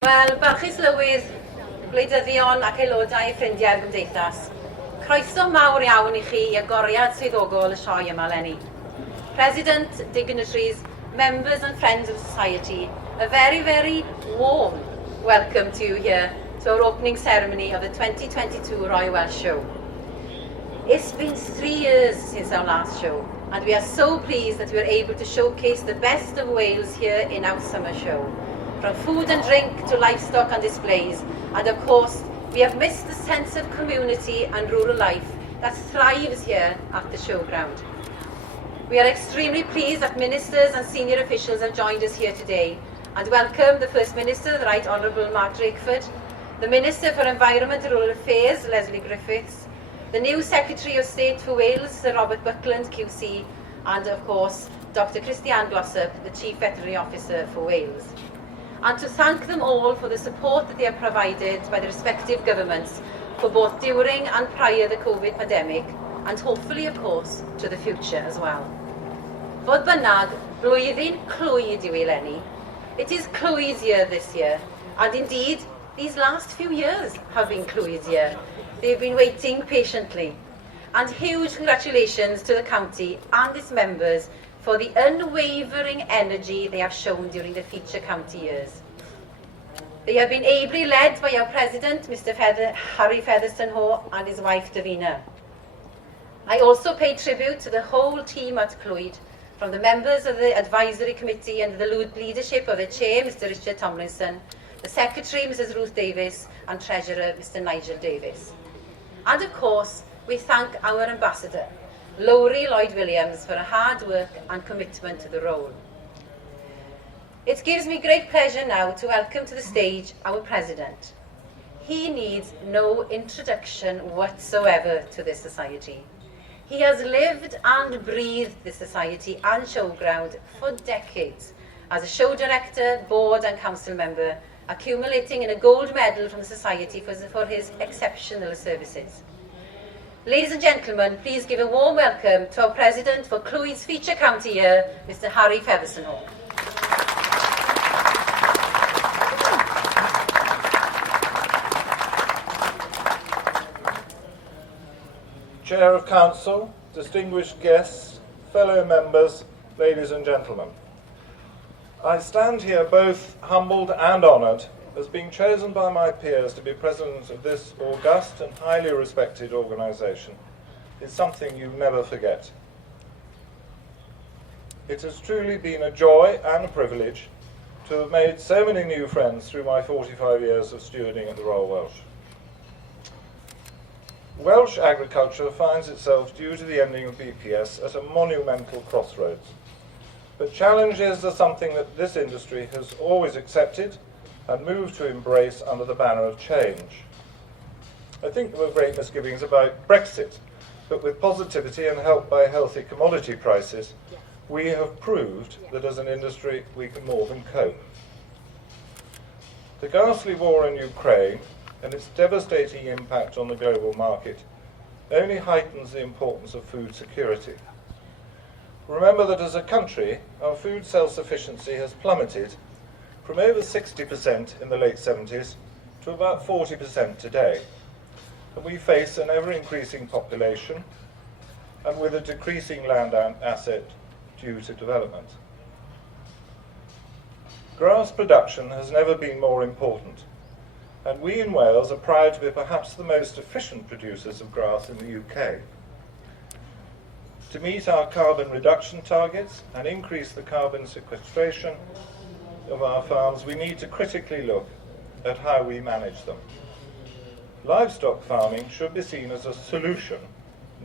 Wel, barchus lywydd, gwleidyddion ac aelodau ffrindiau'r gymdeithas. Croeso mawr iawn i chi i agoriad swyddogol y sioe yma leni. President, dignitaries, members and friends of society, a very, very warm welcome to you here to our opening ceremony of the 2022 Royal Welsh Show. It's been 3 years since our last show, and we are so pleased that we are able to showcase the best of Wales here in our summer show. From food and drink to livestock and displays, and of course, we have missed the sense of community and rural life that thrives here at the showground. We are extremely pleased that ministers and senior officials have joined us here today, and welcome the First Minister, the Right Honourable Mark Drakeford, the Minister for Environment and Rural Affairs, Lesley Griffiths, the new Secretary of State for Wales, Sir Robert Buckland QC, and of course, Dr Christian Glossop, the Chief Veterinary Officer for Wales. And to thank them all for the support that they have provided by the respective governments for both during and prior the COVID pandemic, and hopefully, of course, to the future as well. Fodd bynnag, blwyddyn clwyd yw eleni. It is clwyd year this year, and indeed, these last few years have been clwyd year. They've been waiting patiently. And huge congratulations to the county and its members for the unwavering energy they have shown during the future county years. They have been ably led by our President, Mr Harry Featherstone-Hoare, and his wife, Davina. I also pay tribute to the whole team at Clwyd, from the members of the Advisory Committee and the leadership of the Chair, Mr Richard Tomlinson, the Secretary, Mrs Ruth Davis, and Treasurer, Mr Nigel Davis. And of course, we thank our Ambassador, Lowry Lloyd-Williams, for her hard work and commitment to the role. It gives me great pleasure now to welcome to the stage our President. He needs no introduction whatsoever to this society. He has lived and breathed this society and showground for decades as a show director, board and council member, accumulating in a gold medal from the society for his exceptional services. Ladies and gentlemen, please give a warm welcome to our President for Clwyd's feature county year, Mr Harry Featherstone-Hoare. Chair of Council, distinguished guests, fellow members, ladies and gentlemen. I stand here both humbled and honoured as being chosen by my peers to be president of this august and highly respected organisation is something you never forget. It has truly been a joy and a privilege to have made so many new friends through my 45 years of stewarding at the Royal Welsh. Welsh agriculture finds itself, due to the ending of BPS, at a monumental crossroads. But challenges are something that this industry has always accepted and moved to embrace under the banner of change. I think there were great misgivings about Brexit, but with positivity and helped by healthy commodity prices, we have proved that as an industry we can more than cope. The ghastly war in Ukraine and its devastating impact on the global market only heightens the importance of food security. Remember that as a country, our food self-sufficiency has plummeted from over 60% in the late 70s to about 40% today. And we face an ever-increasing population and with a decreasing land asset due to development. Grass production has never been more important, and we in Wales are proud to be perhaps the most efficient producers of grass in the UK. To meet our carbon reduction targets and increase the carbon sequestration of our farms, we need to critically look at how we manage them. Livestock farming should be seen as a solution,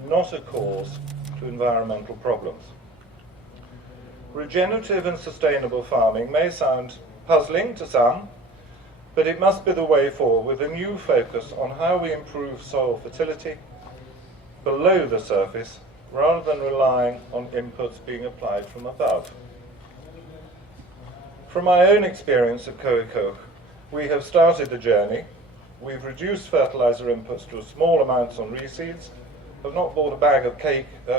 not a cause to environmental problems. Regenerative and sustainable farming may sound puzzling to some, but it must be the way forward with a new focus on how we improve soil fertility below the surface rather than relying on inputs being applied from above. From my own experience at Coach, we have started the journey. We've reduced fertiliser inputs to small amounts on reseeds, have not bought a bag of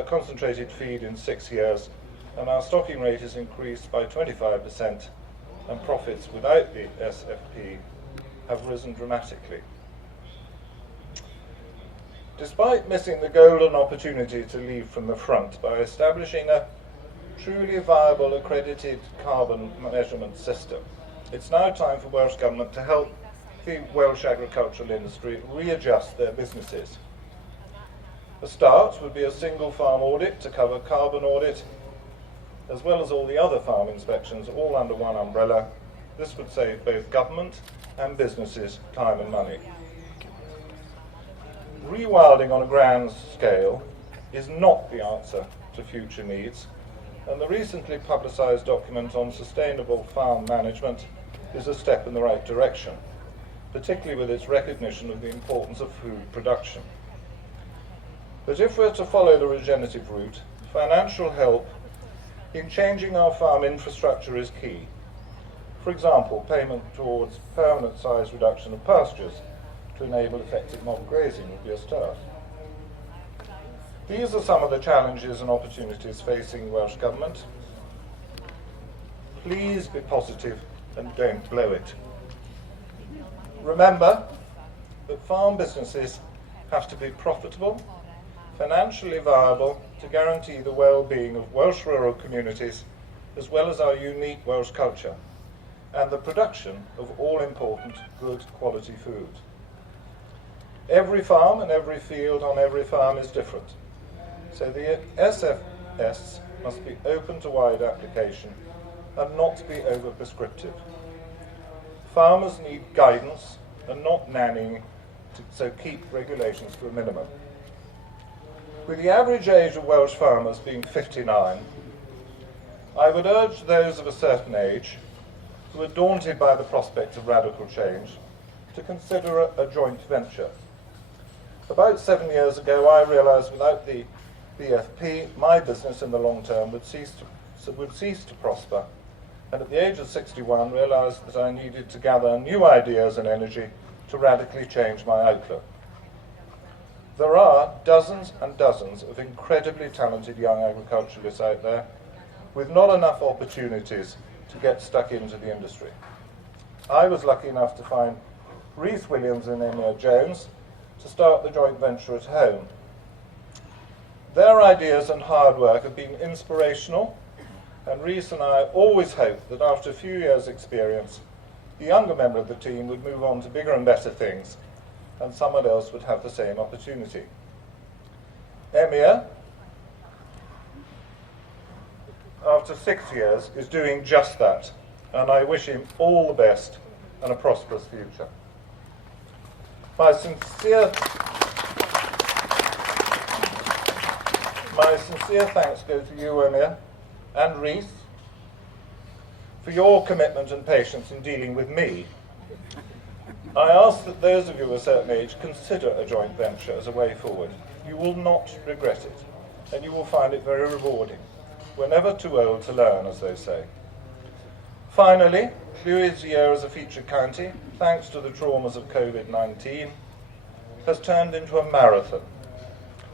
concentrated feed in 6 years, and our stocking rate has increased by 25% and profits without the SFP have risen dramatically. Despite missing the golden opportunity to lead from the front by establishing a truly viable accredited carbon measurement system, it's now time for Welsh Government to help the Welsh agricultural industry readjust their businesses. A start would be a single farm audit to cover carbon audit, as well as all the other farm inspections, all under one umbrella. This would save both government and businesses time and money. Rewilding on a grand scale is not the answer to future needs, and the recently publicised document on sustainable farm management is a step in the right direction, particularly with its recognition of the importance of food production. But if we're to follow the regenerative route, financial help in changing our farm infrastructure is key. For example, payment towards permanent size reduction of pastures to enable effective mob grazing would be a start. These are some of the challenges and opportunities facing Welsh Government. Please be positive and don't blow it. Remember that farm businesses have to be profitable, financially viable to guarantee the well-being of Welsh rural communities as well as our unique Welsh culture and the production of all-important good quality food. Every farm and every field on every farm is different, so the SFS must be open to wide application and not be over-prescriptive. Farmers need guidance and not nannying, so keep regulations to a minimum. With the average age of Welsh farmers being 59, I would urge those of a certain age who are daunted by the prospect of radical change to consider a joint venture. About 7 years ago, I realised without the BFP, my business in the long term would cease to prosper, and at the age of 61 realised that I needed to gather new ideas and energy to radically change my outlook. There are dozens and dozens of incredibly talented young agriculturalists out there with not enough opportunities to get stuck into the industry. I was lucky enough to find Rhys Williams and Emma Jones to start the joint venture at home. Their ideas and hard work have been inspirational, and Rhys and I always hoped that after a few years' experience, the younger member of the team would move on to bigger and better things, and someone else would have the same opportunity. Emir, after 6 years, is doing just that, and I wish him all the best and a prosperous future. My sincere thanks go to you, Emir, and Rhys, for your commitment and patience in dealing with me. I ask that those of you of a certain age consider a joint venture as a way forward. You will not regret it, and you will find it very rewarding. We're never too old to learn, as they say. Finally, Lluyd's year as a featured county, thanks to the traumas of COVID-19, has turned into a marathon.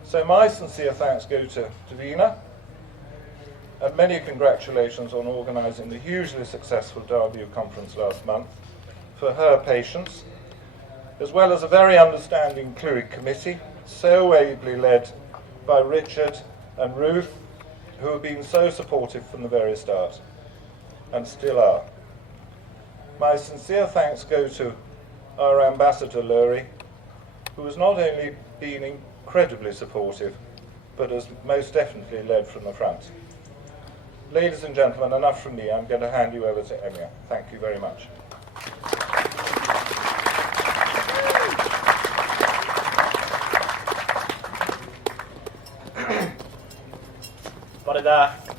So my sincere thanks go to Davina, and many congratulations on organising the hugely successful Derby conference last month, for her patience, as well as a very understanding Clwyd committee, so ably led by Richard and Ruth, who have been so supportive from the very start, and still are. My sincere thanks go to our ambassador, Lurie, who has not only been incredibly supportive, but has most definitely led from the front. Ladies and gentlemen, enough from me. I'm going to hand you over to Emir. Thank you very much.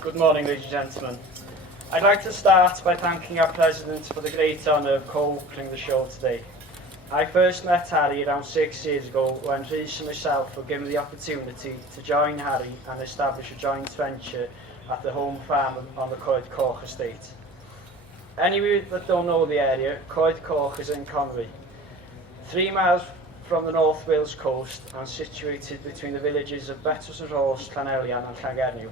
Good morning, ladies and gentlemen. I'd like to start by thanking our President for the great honour of co-opening the show today. I first met Harry around 6 years ago when Rhys and myself were given the opportunity to join Harry and establish a joint venture at the home farm on the Coed Coch estate. Any of you that don't know the area, Coed Coch is in Conwy, 3 miles from the North Wales coast and situated between the villages of Betws and Rhos, Llanelian and Llangefni.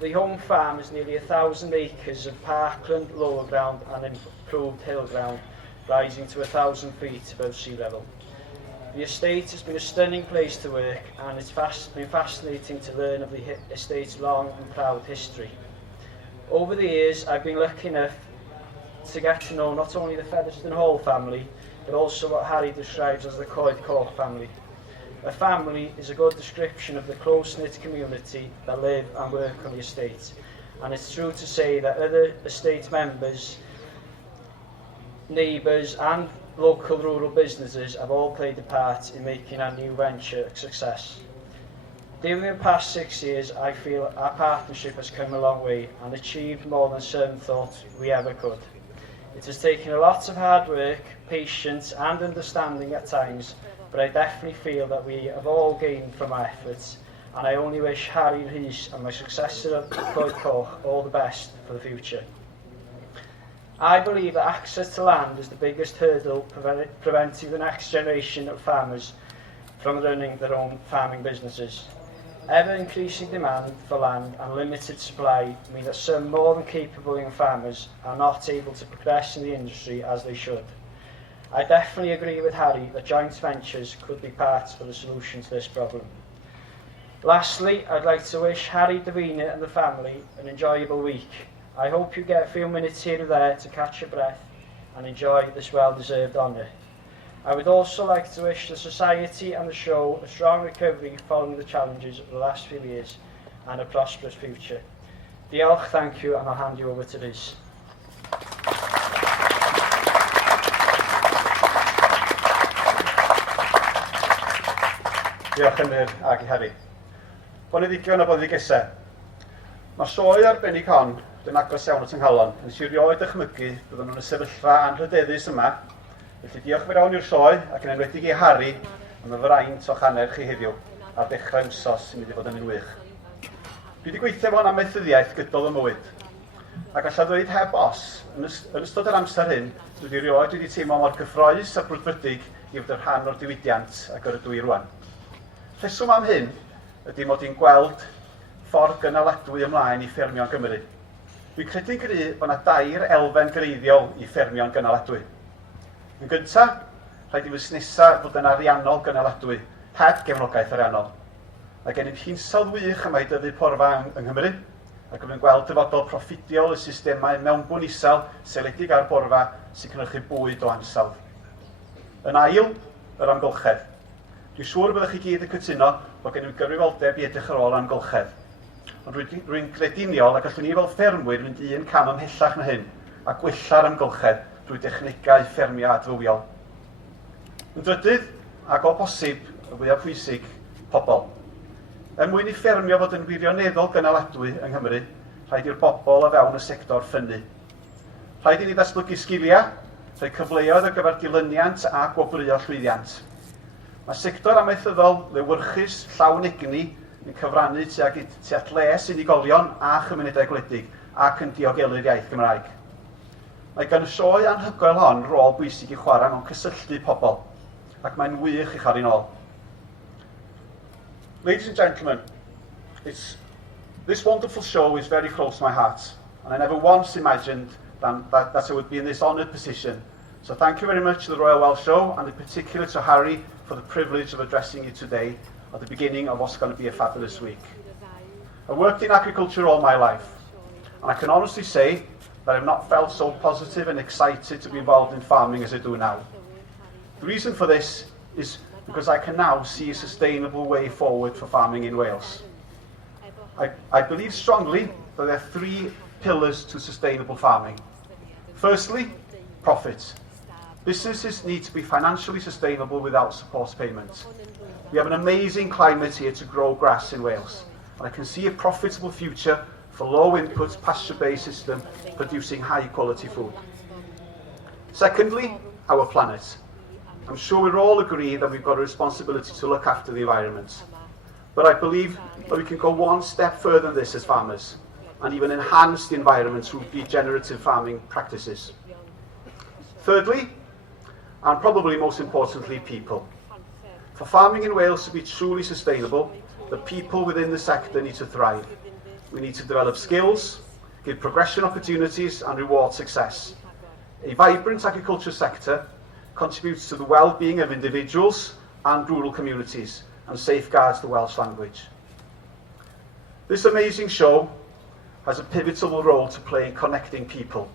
The home farm is nearly 1,000 acres of parkland, lower ground and improved hill ground, rising to 1,000 feet above sea level. The estate has been a stunning place to work, and it's been fascinating to learn of the estate's long and proud history. Over the years, I've been lucky enough to get to know not only the Featherstone Hall family, but also what Harry describes as the Coed Coch family. A family is a good description of the close-knit community that live and work on the estate, and it's true to say that other estate members, neighbours and local rural businesses have all played a part in making our new venture a success. During the past 6 years, I feel our partnership has come a long way and achieved more than some thought we ever could. It has taken a lot of hard work, patience and understanding at times, but I definitely feel that we have all gained from our efforts, and I only wish Harry Rhys and my successor at Coed Coch all the best for the future. I believe that access to land is the biggest hurdle preventing the next generation of farmers from running their own farming businesses. Ever-increasing demand for land and limited supply mean that some more than capable young farmers are not able to progress in the industry as they should. I definitely agree with Harry that joint ventures could be part of the solution to this problem. Lastly, I'd like to wish Harry, Davina and the family an enjoyable week. I hope you get a few minutes here and there to catch your breath and enjoy this well-deserved honour. I would also like to wish the Society and the show a strong recovery following the challenges of the last few years and a prosperous future. Diolch, thank you, and I'll hand you over to Rhys. Diolch Emyr ag i Harry. Bon i ddigion o boddigesau. Mae sioe arbennig hon yn agos iawn at yng Nghalon yn siwr rioed dychmygu byddwn nhw'n y sefyllfa anrhydeddus yma. Felly diolch fawr iawn i'r sioe ac yn enwedig i Harry am y fraint o'ch hanner chi heddiw ar dechrau wsos sy'n mynd i fod yn un wych. Dwi wedi gweithio fo'n amaethyddiaeth gydol y mywyd. Ac allai ddweud heb os, yn ystod yr amser hyn, dwi wedi rioed wedi teimlo mor gyffroes a brwdfrydig i fod yn rhan o'r diwydiant ac yr ydw i rwan. Rheswm am hyn ydy mod i'n gweld ffordd gynaladwy ymlaen i ffermio'n Gymru. Dwi'n credu'n gry bod yna dair elfen greiddiol i ffermio'n gynaladwy. Yn gyntaf, rhaid i fusnesa fod yn ariannol gynaladwy, heb gefnogaeth ariannol. Mae gennym hinsawdd wych yma i dyfu porfa yng Nghymru, ac yn gweld dyfodol proffidiol y systemau mewnbwn isel seledig ar borfa sy'n cynhyrchu bwyd o ansawdd. Yn ail, yr amgylchedd. Dwi'n siŵr byddwch chi gyd yn cytuno bod gennym gyfrifoldeb i edrych ar ôl amgylchedd. Ond rwy'n grediniol ac allwn ni fel ffermwyr mynd un cam ymhellach na hyn a gwella'r amgylchedd drwy dechnegau ffermio adfywiol. Yn drydydd, ac o bosib, y fwyaf pwysig, pobl. Mwyn i ffermio fod yn wirioneddol gynaladwy yng Nghymru, rhaid i'r bobl o fewn y sector ffynnu. Rhaid i ni ddatblygu sgiliau, rhoi cyfleoedd ar gyfer dilyniant a gwobrwyo llwyddiant. Mae sector amaethyddol lewyrchus, llawn egni, yn cyfrannu tuat les unigolion a chymunedau gwledig ac yn diogelu'r iaith Gymraeg. Mae gan y sioe anhygoel hon rôl bwysig i chwarae mewn cysylltu pobl, ac mae'n wych i chari nôl. Ladies and gentlemen, this wonderful show is very close to my heart, and I never once imagined that I would be in this honoured position. So thank you very much to the Royal Welsh Show, and in particular to Harry for the privilege of addressing you today at the beginning of what's going to be a fabulous week. I've worked in agriculture all my life, and I can honestly say that I've not felt so positive and excited to be involved in farming as I do now. The reason for this is because I can now see a sustainable way forward for farming in Wales. I believe strongly that there are three pillars to sustainable farming. Firstly, profit. Businesses need to be financially sustainable without support payments. We have an amazing climate here to grow grass in Wales, and I can see a profitable future for low input, pasture-based system producing high quality food. Secondly, our planet. I'm sure we all agree that we've got a responsibility to look after the environment. But I believe that we can go one step further than this as farmers, and even enhance the environment through regenerative farming practices. Thirdly, and probably most importantly, people. For farming in Wales to be truly sustainable, the people within the sector need to thrive. we need to develop skills, give progression opportunities and reward success. A vibrant agriculture sector contributes to the well-being of individuals and rural communities and safeguards the Welsh language. This amazing show has a pivotal role to play in connecting people,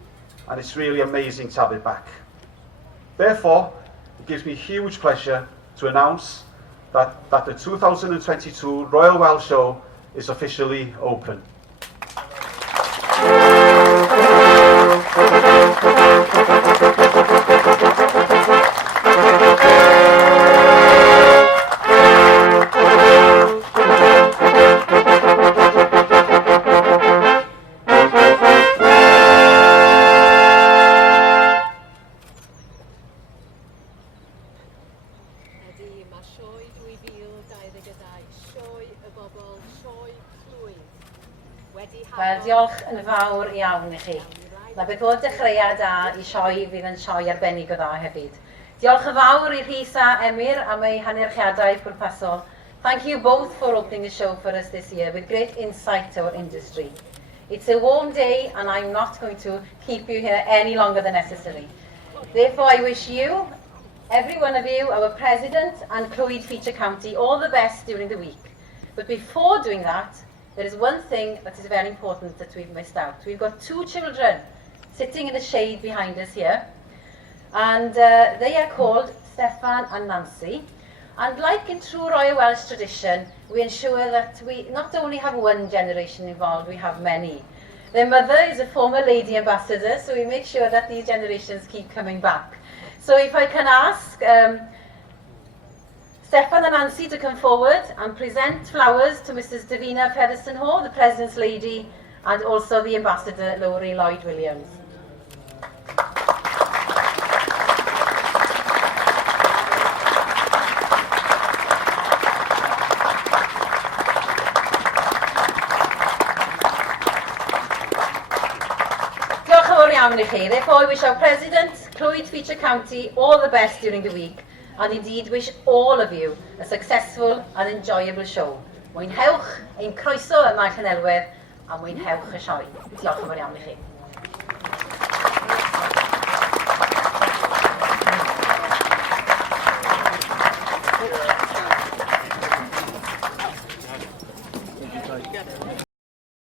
and it's really amazing to have it back. Therefore, it gives me huge pleasure to announce that the 2022 Royal Welsh Show is officially open. Wel, diolch yn fawr iawn i chi. Na beth oedd dechreuad da i sioe fydd yn sioe arbennig o dda hefyd. Diolch yn fawr i Rhys a Emyr am eu hannerchiadau pwrpasol. Thank you both for opening the show for us this year with great insight to our industry. It's a warm day and I'm not going to keep you here any longer than necessary. Therefore, I wish you, every one of you, our President and Clwyd Feature County, all the best during the week. But before doing that, there is one thing that is very important that we've missed out. We've got two children sitting in the shade behind us here, and they are called Steffan and Nancy. And like in true Royal Welsh tradition, we ensure that we not only have one generation involved, we have many. Their mother is a former lady ambassador, so we make sure that these generations keep coming back. So if I can ask Steffan and Nancy to come forward and present flowers to Mrs. Davina Featherstone-Hall, the President's Lady, and also the Ambassador, Lowry Lloyd-Williams. Diolch yn fawr iawn i chi. Therefore, I wish our President, Clwyd Feature County, all the best during the week, and indeed wish all of you a successful and enjoyable show. Mwynhewch ein croeso yma Llanelwedd a mwynhewch y sioe. Diolch yn fawr iawn i chi.